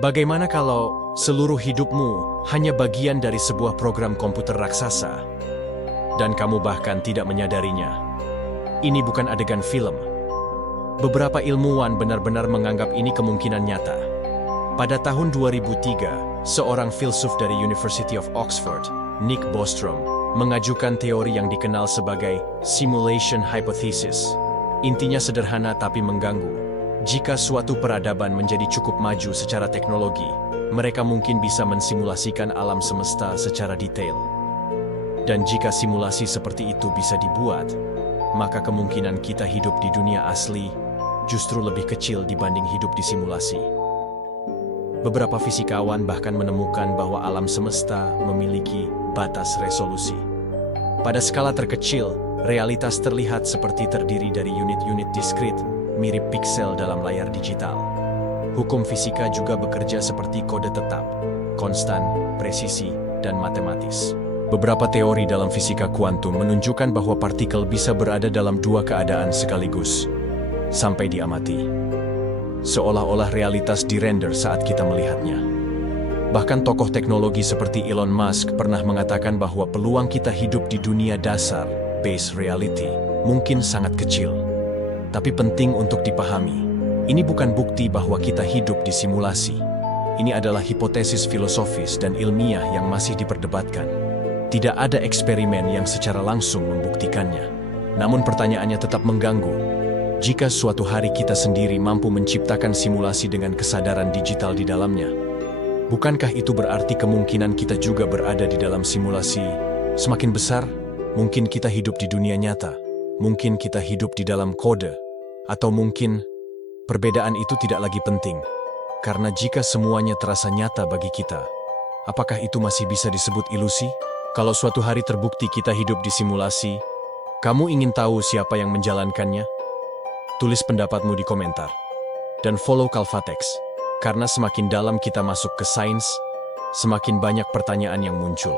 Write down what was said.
Bagaimana kalau seluruh hidupmu hanya bagian dari sebuah program komputer raksasa, dan kamu bahkan tidak menyadarinya? Ini bukan adegan film. Beberapa ilmuwan benar-benar menganggap ini kemungkinan nyata. Pada tahun 2003, seorang filsuf dari University of Oxford, Nick Bostrom, mengajukan teori yang dikenal sebagai simulation hypothesis. Intinya sederhana tapi mengganggu. Jika suatu peradaban menjadi cukup maju secara teknologi, mereka mungkin bisa mensimulasikan alam semesta secara detail. Dan jika simulasi seperti itu bisa dibuat, maka kemungkinan kita hidup di dunia asli justru lebih kecil dibanding hidup di simulasi. Beberapa fisikawan bahkan menemukan bahwa alam semesta memiliki batas resolusi. Pada skala terkecil, realitas terlihat seperti terdiri dari unit-unit diskrit, mirip piksel dalam layar digital. Hukum fisika juga bekerja seperti kode tetap, konstan, presisi, dan matematis. Beberapa teori dalam fisika kuantum menunjukkan bahwa partikel bisa berada dalam dua keadaan sekaligus, sampai diamati. Seolah-olah realitas dirender saat kita melihatnya. Bahkan tokoh teknologi seperti Elon Musk pernah mengatakan bahwa peluang kita hidup di dunia dasar, base reality, mungkin sangat kecil. Tapi penting untuk dipahami, ini bukan bukti bahwa kita hidup di simulasi. Ini adalah hipotesis filosofis dan ilmiah yang masih diperdebatkan. Tidak ada eksperimen yang secara langsung membuktikannya. Namun pertanyaannya tetap mengganggu. Jika suatu hari kita sendiri mampu menciptakan simulasi dengan kesadaran digital di dalamnya, bukankah itu berarti kemungkinan kita juga berada di dalam simulasi semakin besar? Mungkin kita hidup di dunia nyata. Mungkin kita hidup di dalam kode, atau mungkin perbedaan itu tidak lagi penting. Karena jika semuanya terasa nyata bagi kita, apakah itu masih bisa disebut ilusi? Kalau suatu hari terbukti kita hidup di simulasi, kamu ingin tahu siapa yang menjalankannya? Tulis pendapatmu di komentar. Dan follow Kalfatex, karena semakin dalam kita masuk ke sains, semakin banyak pertanyaan yang muncul.